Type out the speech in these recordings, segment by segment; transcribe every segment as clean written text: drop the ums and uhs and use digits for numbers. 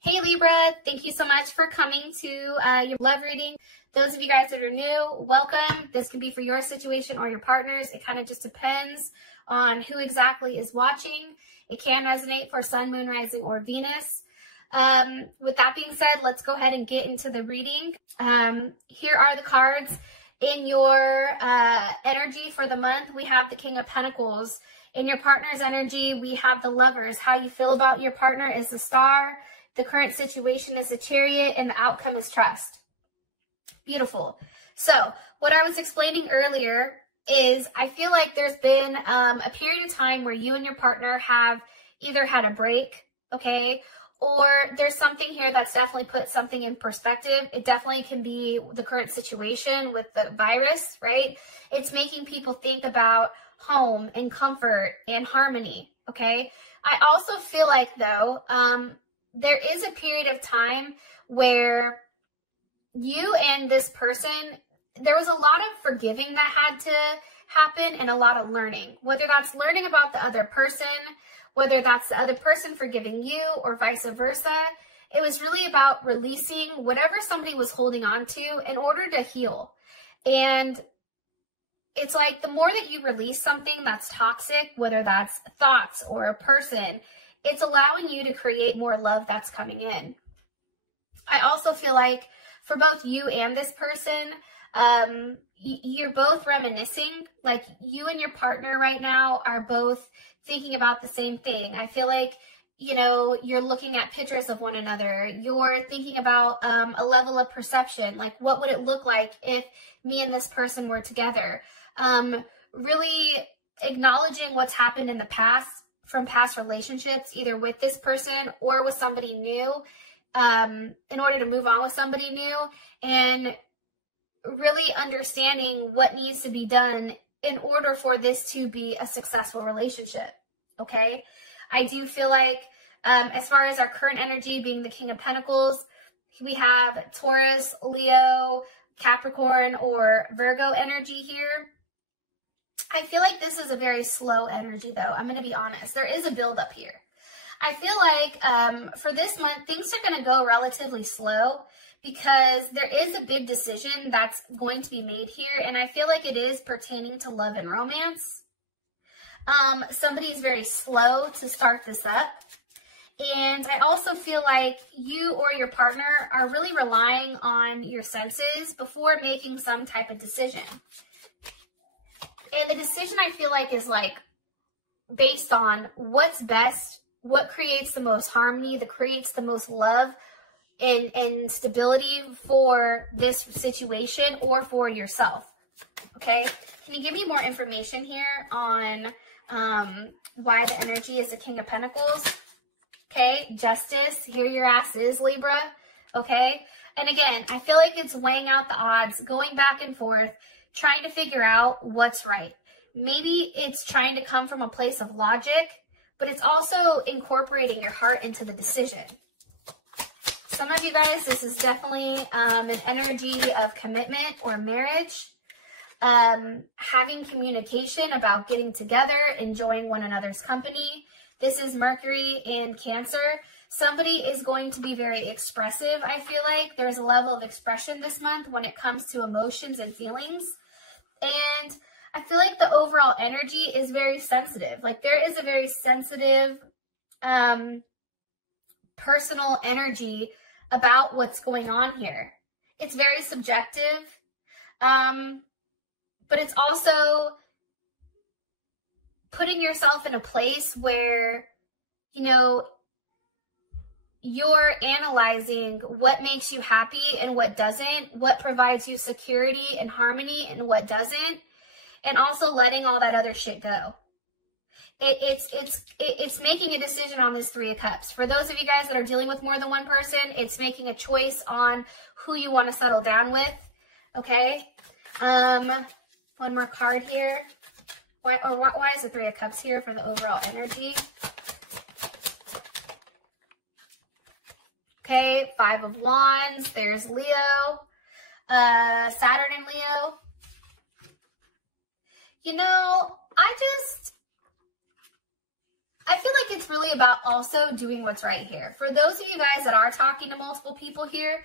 Hey Libra, thank you so much for coming to your love reading. Those of you guys that are new, welcome. This can be for your situation or your partner's. It kind of just depends on who exactly is watching. It can resonate for Sun, Moon, Rising, or Venus. With that being said, let's go ahead and get into the reading. Here are the cards in your energy for the month. We have the King of Pentacles. In your partner's energy, we have the Lovers. How you feel about your partner is the Star. The current situation is the Chariot, and the outcome is trust. Beautiful. So what I was explaining earlier is I feel like there's been a period of time where you and your partner have either had a break, okay, or there's something here that's definitely put something in perspective. It definitely can be the current situation with the virus, right? It's making people think about home and comfort and harmony, okay? I also feel like, though, there is a period of time where you and this person, there was a lot of forgiving that had to happen and a lot of learning, whether that's learning about the other person, whether that's the other person forgiving you or vice versa. It was really about releasing whatever somebody was holding on to in order to heal. And it's like the more that you release something that's toxic, whether that's thoughts or a person, it's allowing you to create more love that's coming in. I also feel like for both you and this person, you're both reminiscing. Like you and your partner right now are both thinking about the same thing. I feel like, you know, you're looking at pictures of one another. You're thinking about a level of perception. Like what would it look like if me and this person were together? Really acknowledging what's happened in the past, from past relationships, either with this person or with somebody new, in order to move on with somebody new, and really understanding what needs to be done in order for this to be a successful relationship, okay? I do feel like, as far as our current energy being the King of Pentacles, we have Taurus, Leo, Capricorn, or Virgo energy here. I feel like this is a very slow energy, though. I'm going to be honest. There is a buildup here. I feel like for this month, things are going to go relatively slow because there is a big decision that's going to be made here, and I feel like it is pertaining to love and romance. Somebody is very slow to start this up, and I also feel like you or your partner are really relying on your senses before making some type of decision. And the decision I feel like is like based on what's best, what creates the most harmony, that creates the most love and stability for this situation or for yourself. Okay, can you give me more information here on why the energy is the King of Pentacles? Okay, justice, here your ass is, Libra. Okay, and again, I feel like it's weighing out the odds, going back and forth, trying to figure out what's right. Maybe it's trying to come from a place of logic, but it's also incorporating your heart into the decision. Some of you guys, this is definitely an energy of commitment or marriage, having communication about getting together, enjoying one another's company. This is Mercury and Cancer. Somebody is going to be very expressive, I feel like. There's a level of expression this month when it comes to emotions and feelings. And I feel like the overall energy is very sensitive. Like there is a very sensitive, personal energy about what's going on here. It's very subjective, but it's also putting yourself in a place where, you know, you're analyzing what makes you happy and what doesn't, what provides you security and harmony and what doesn't, and also letting all that other shit go. It's making a decision on this Three of Cups. For those of you guys that are dealing with more than one person, it's making a choice on who you want to settle down with, okay? One more card here. Why is the Three of Cups here for the overall energy? Okay, Five of Wands, there's Leo, Saturn and Leo. You know, I feel like it's really about also doing what's right here. For those of you guys that are talking to multiple people here,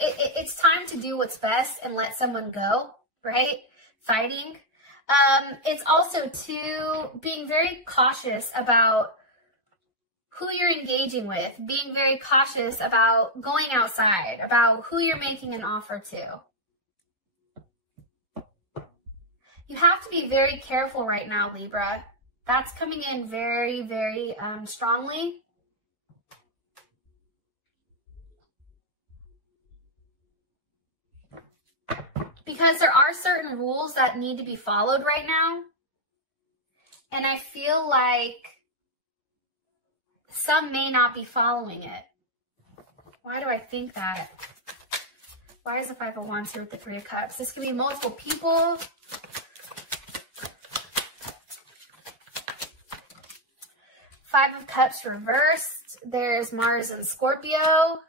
it's time to do what's best and let someone go, right? Fighting. It's also too being very cautious about who you're engaging with, being very cautious about going outside, about who you're making an offer to. You have to be very careful right now, Libra. That's coming in very, very strongly. Because there are certain rules that need to be followed right now. And I feel like some may not be following it. Why do I think that? Why is the Five of Wands here with the Three of Cups? This could be multiple people. Five of Cups reversed. There's Mars and Scorpio.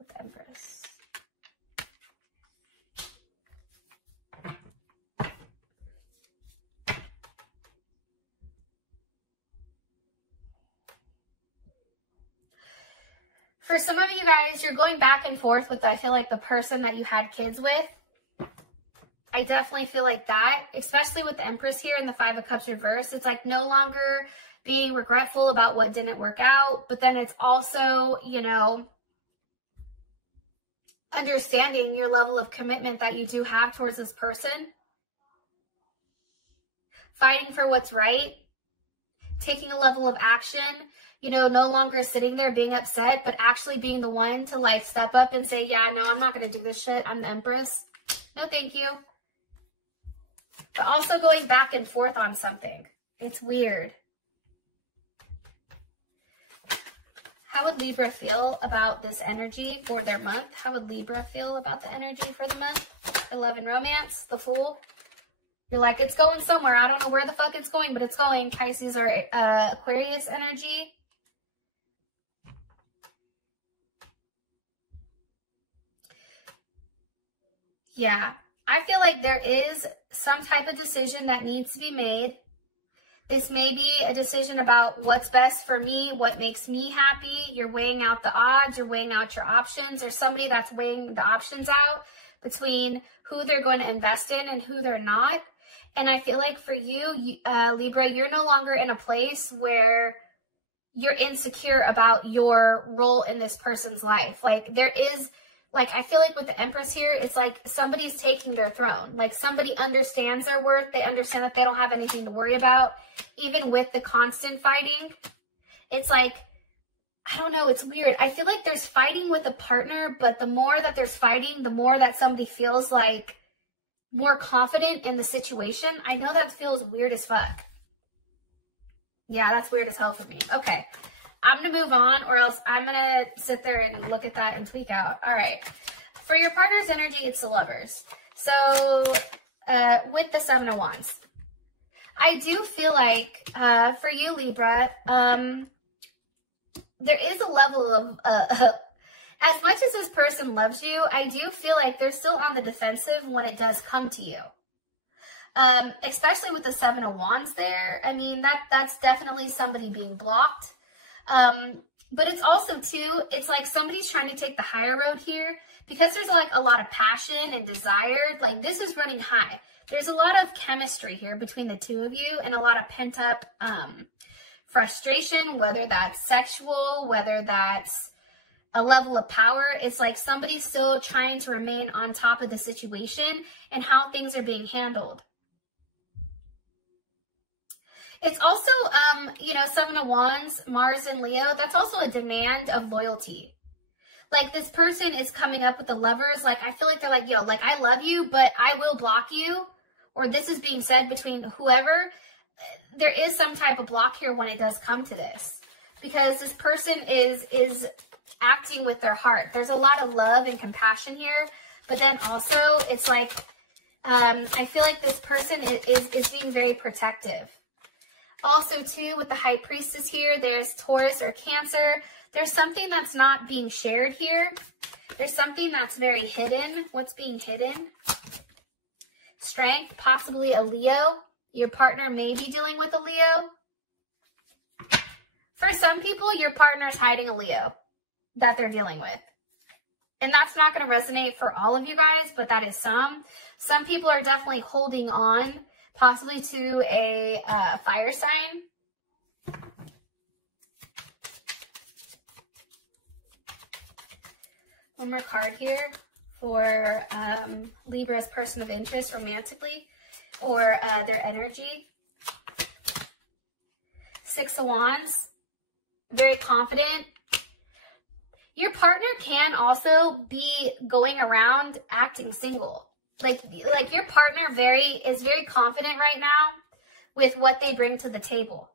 With the Empress. For some of you guys, you're going back and forth with, I feel like, the person that you had kids with. I definitely feel like that, especially with the Empress here and the Five of Cups reversed. It's like no longer being regretful about what didn't work out, but then it's also, you know, understanding your level of commitment that you do have towards this person. Fighting for what's right. Taking a level of action. You know, no longer sitting there being upset, but actually being the one to, like, step up and say, yeah, no, I'm not going to do this shit. I'm the Empress. No, thank you. But also going back and forth on something. It's weird. How would Libra feel about this energy for their month? How would Libra feel about the energy for the month? For love and romance, the Fool. You're like, it's going somewhere. I don't know where the fuck it's going, but it's going. Pisces or Aquarius energy. Yeah. I feel like there is some type of decision that needs to be made. This may be a decision about what's best for me, what makes me happy. You're weighing out the odds, you're weighing out your options. There's somebody that's weighing the options out between who they're going to invest in and who they're not. And I feel like for you, Libra, you're no longer in a place where you're insecure about your role in this person's life. Like there is... Like, I feel like with the Empress here, it's like somebody's taking their throne. Like, somebody understands their worth. They understand that they don't have anything to worry about. Even with the constant fighting, it's like, I don't know, it's weird. I feel like there's fighting with a partner, but the more that there's fighting, the more that somebody feels like more confident in the situation. I know that feels weird as fuck. Yeah, that's weird as hell for me. Okay. I'm going to move on, or else I'm going to sit there and look at that and tweak out. All right. For your partner's energy, it's the Lovers. So with the Seven of Wands, I do feel like for you, Libra, there is a level of, as much as this person loves you, I do feel like they're still on the defensive when it does come to you. Especially with the Seven of Wands there. I mean, that's definitely somebody being blocked. But it's also too, it's like somebody's trying to take the higher road here because there's like a lot of passion and desire. Like this is running high. There's a lot of chemistry here between the two of you and a lot of pent up, frustration, whether that's sexual, whether that's a level of power. It's like somebody's still trying to remain on top of the situation and how things are being handled. It's also, you know, Seven of Wands, Mars and Leo, that's also a demand of loyalty. Like this person is coming up with the Lovers. Like, I feel like they're like, yo, like I love you, but I will block you. Or this is being said between whoever. There is some type of block here when it does come to this. Because this person is acting with their heart. There's a lot of love and compassion here. But then also, it's like, I feel like this person is being very protective. Also, too, with the High Priestess here, there's Taurus or Cancer. There's something that's not being shared here. There's something that's very hidden. What's being hidden? Strength, possibly a Leo. Your partner may be dealing with a Leo. For some people, your partner is hiding a Leo that they're dealing with. And that's not going to resonate for all of you guys, but that is some. Some people are definitely holding on, possibly to a fire sign. One more card here for Libra's person of interest romantically, or their energy. Six of Wands, very confident. Your partner can also be going around acting single. Like your partner is very confident right now with what they bring to the table.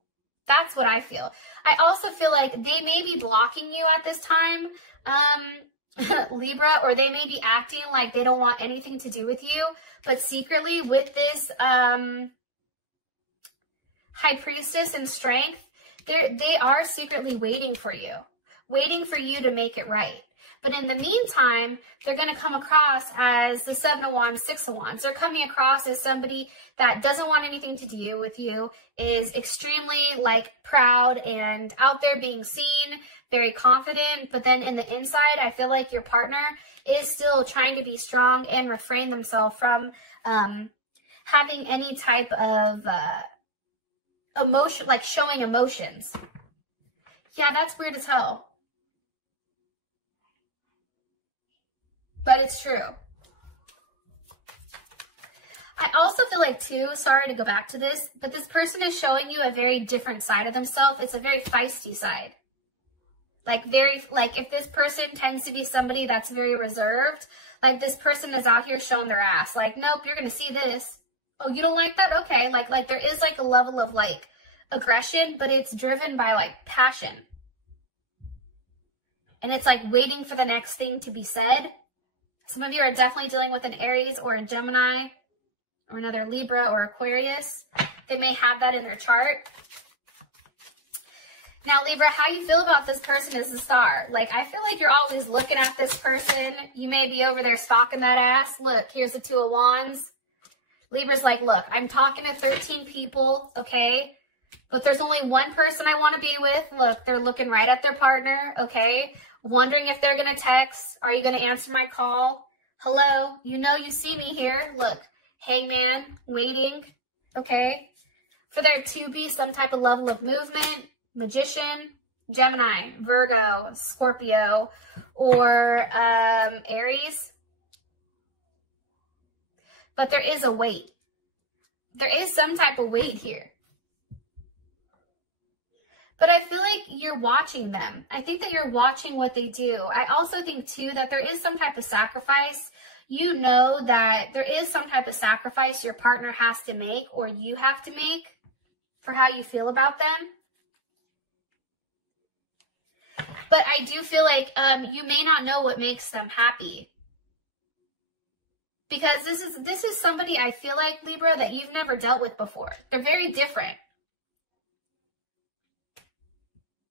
That's what I feel. I also feel like they may be blocking you at this time, Libra, or they may be acting like they don't want anything to do with you, but secretly with this High Priestess and Strength, they are secretly waiting for you to make it right. But in the meantime, they're going to come across as the Seven of Wands, Six of Wands. They're coming across as somebody that doesn't want anything to do with you, is extremely like proud and out there being seen, very confident. But then in the inside, I feel like your partner is still trying to be strong and refrain themselves from having any type of emotion, like showing emotions. Yeah, that's weird as hell. But it's true. I also feel like too, sorry to go back to this, but this person is showing you a very different side of themselves. It's a very feisty side. Like if this person tends to be somebody that's very reserved, like this person is out here showing their ass. Like, nope, you're going to see this. Oh, you don't like that? Okay. Like there is like a level of like aggression, but it's driven by like passion. And it's like waiting for the next thing to be said. Some of you are definitely dealing with an Aries or a Gemini or another Libra or Aquarius. They may have that in their chart. Now, Libra, how you feel about this person is the star. Like, I feel like you're always looking at this person. You may be over there stalking that ass. Look, here's the Two of Wands. Libra's like, look, I'm talking to 13 people, okay? But there's only one person I want to be with. Look, they're looking right at their partner, okay? Wondering if they're going to text. Are you going to answer my call? Hello? You know you see me here. Look, hangman, waiting, okay? For there to be some type of level of movement, Magician, Gemini, Virgo, Scorpio, or Aries. But there is a wait. There is some type of wait here. But I feel like you're watching them. I think that you're watching what they do. I also think, too, that there is some type of sacrifice. You know that there is some type of sacrifice your partner has to make or you have to make for how you feel about them. But I do feel like you may not know what makes them happy. Because this is somebody, I feel like, Libra, that you've never dealt with before. They're very different.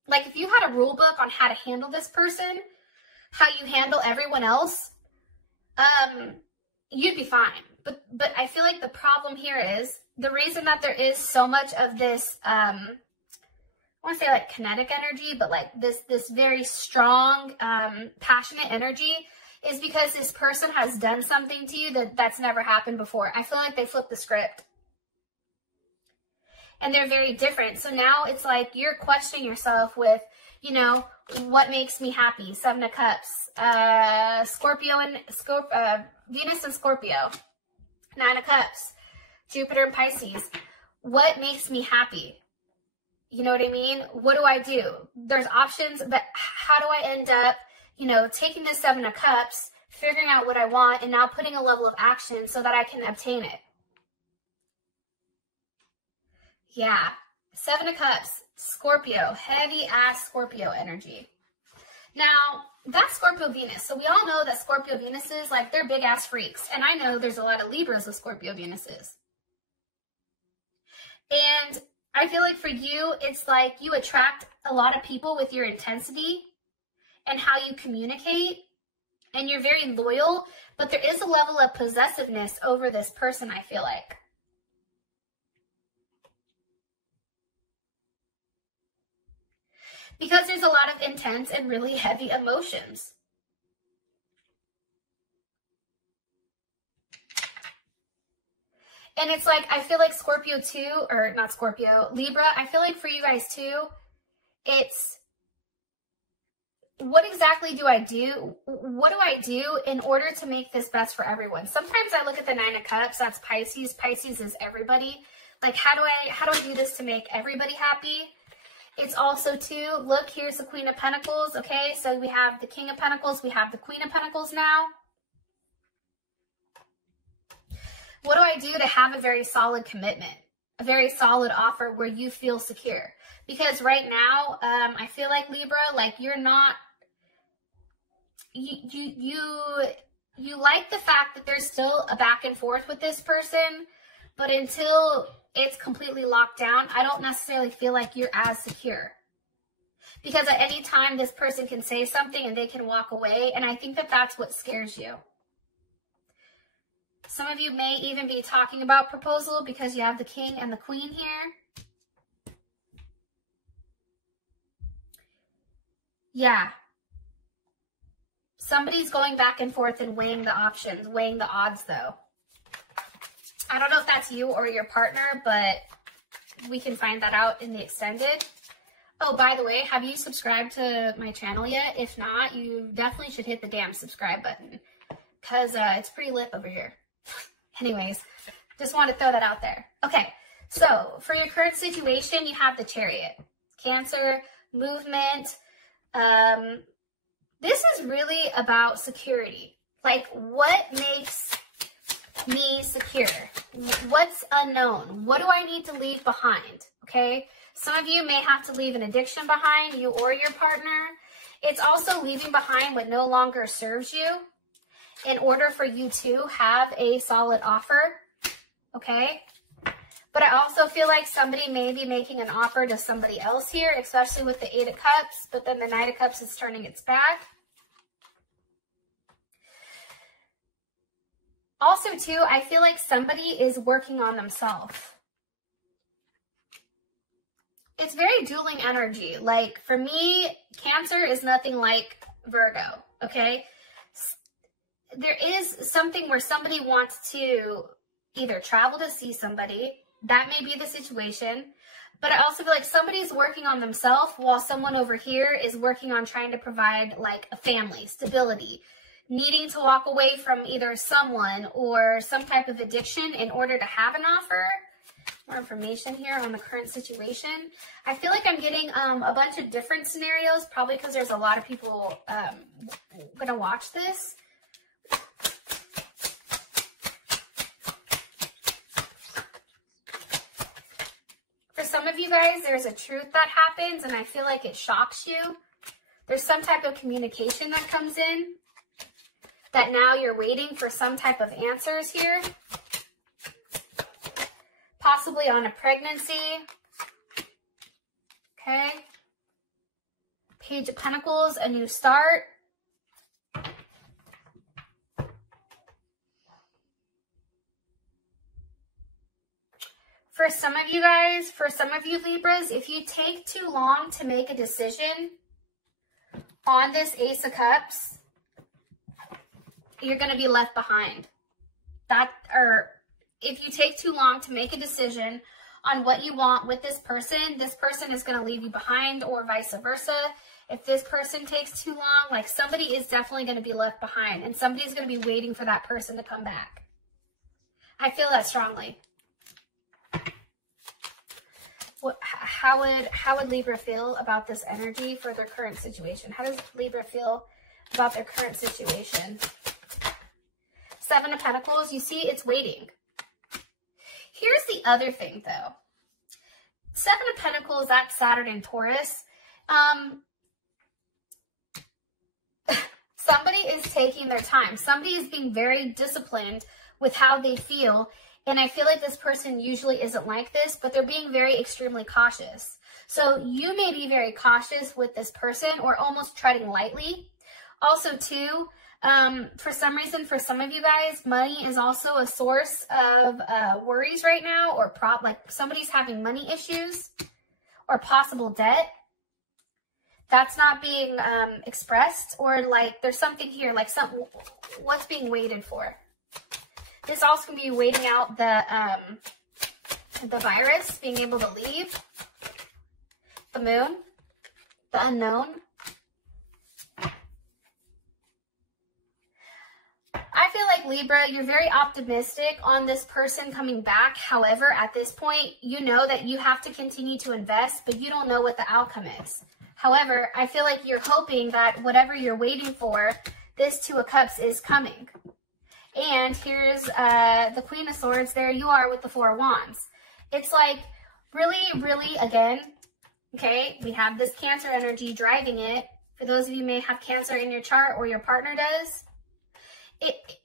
Like, if you had a rule book on how to handle this person, how you handle everyone else, you'd be fine. But I feel like the problem here is, the reason that there is so much of this, I want to say like kinetic energy, but like this very strong, passionate energy, is because this person has done something to you that's never happened before. I feel like they flipped the script. And they're very different. So now it's like you're questioning yourself with, you know, what makes me happy? Seven of Cups, Venus and Scorpio, Nine of Cups, Jupiter and Pisces. What makes me happy? You know what I mean? What do I do? There's options, but how do I end up, you know, taking the Seven of Cups, figuring out what I want, and now putting a level of action so that I can obtain it? Yeah, Seven of Cups, Scorpio, heavy ass Scorpio energy. Now, that's Scorpio Venus. So we all know that Scorpio Venuses, like, they're big ass freaks. And I know there's a lot of Libras with Scorpio Venuses. And I feel like for you, it's like you attract a lot of people with your intensity and how you communicate and you're very loyal, but there is a level of possessiveness over this person, I feel like. Because there's a lot of intense and really heavy emotions. And it's like, I feel like Scorpio too, or not Scorpio, Libra, I feel like for you guys too, it's, what exactly do I do? What do I do in order to make this best for everyone? Sometimes I look at the Nine of Cups, that's Pisces. Pisces is everybody. Like, how do I do this to make everybody happy? It's also too, look, here's the Queen of Pentacles, okay? So we have the King of Pentacles, we have the Queen of Pentacles now. What do I do to have a very solid commitment, a very solid offer where you feel secure? Because right now, I feel like Libra, like you're not, you like the fact that there's still a back and forth with this person, but until it's completely locked down, I don't necessarily feel like you're as secure. Because at any time, this person can say something and they can walk away, and I think that that's what scares you. Some of you may even be talking about proposal because you have the King and the Queen here. Yeah. Somebody's going back and forth and weighing the options, weighing the odds though. I don't know if that's you or your partner, but we can find that out in the extended. Oh, by the way, have you subscribed to my channel yet? If not, you definitely should hit the damn subscribe button because it's pretty lit over here. Anyways, just want to throw that out there. Okay, so for your current situation, you have the Chariot. Cancer, movement. This is really about security. Like, what makes me secure? What's unknown? What do I need to leave behind? Okay, some of you may have to leave an addiction behind, you or your partner. It's also leaving behind what no longer serves you in order for you to have a solid offer. Okay, but I also feel like somebody may be making an offer to somebody else here, especially with the Eight of Cups, but then the Knight of Cups is turning its back. Also, too, I feel like somebody is working on themselves. It's very dueling energy. Like, for me, Cancer is nothing like Virgo, okay? There is something where somebody wants to either travel to see somebody. That may be the situation. But I also feel like somebody's working on themselves while someone over here is working on trying to provide, like, a family, stability, needing to walk away from either someone or some type of addiction in order to have an offer. More information here on the current situation. I feel like I'm getting a bunch of different scenarios, probably because there's a lot of people going to watch this. For some of you guys, there's a truth that happens, and I feel like it shocks you. There's some type of communication that comes in, that now you're waiting for some type of answers here. Possibly on a pregnancy. Okay. Page of Pentacles, a new start. For some of you guys, for some of you Libras, if you take too long to make a decision on this Ace of Cups, you're going to be left behind. If you take too long to make a decision on what you want with this person is going to leave you behind, or vice versa. If this person takes too long, like, somebody is definitely going to be left behind, and somebody's going to be waiting for that person to come back. I feel that strongly. How would Libra feel about this energy for their current situation? How does Libra feel about their current situation? Seven of Pentacles, you see, it's waiting. Here's the other thing, though. Seven of Pentacles, that's Saturn and Taurus. Somebody is taking their time. Somebody is being very disciplined with how they feel. And I feel like this person usually isn't like this, but they're being very extremely cautious. So you may be very cautious with this person, or almost treading lightly. Also, too, For some reason, for some of you guys, money is also a source of worries right now, or like somebody's having money issues or possible debt. That's not being expressed, or like there's something here, like what's being waited for. This also can be waiting out the virus, being able to leave, the moon, the unknown. I feel like Libra, you're very optimistic on this person coming back. However, at this point, you know that you have to continue to invest, but you don't know what the outcome is. However, I feel like you're hoping that whatever you're waiting for, this Two of Cups is coming. And here's the Queen of Swords. There you are with the Four of Wands. It's like really, really, again, okay, we have this Cancer energy driving it. For those of you who may have Cancer in your chart or your partner does,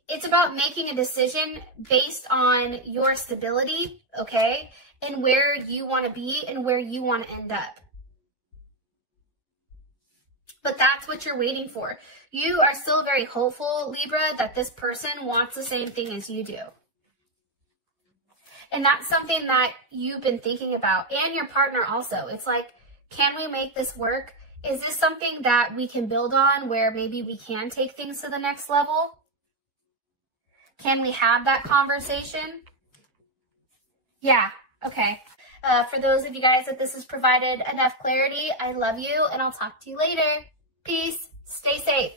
it's about making a decision based on your stability, okay, and where you want to be and where you want to end up. But that's what you're waiting for. You are still very hopeful, Libra, that this person wants the same thing as you do. And that's something that you've been thinking about, and your partner also. It's like, can we make this work? Is this something that we can build on, where maybe we can take things to the next level? Can we have that conversation? Yeah, okay. For those of you guys that this has provided enough clarity, I love you, and I'll talk to you later. Peace. Stay safe.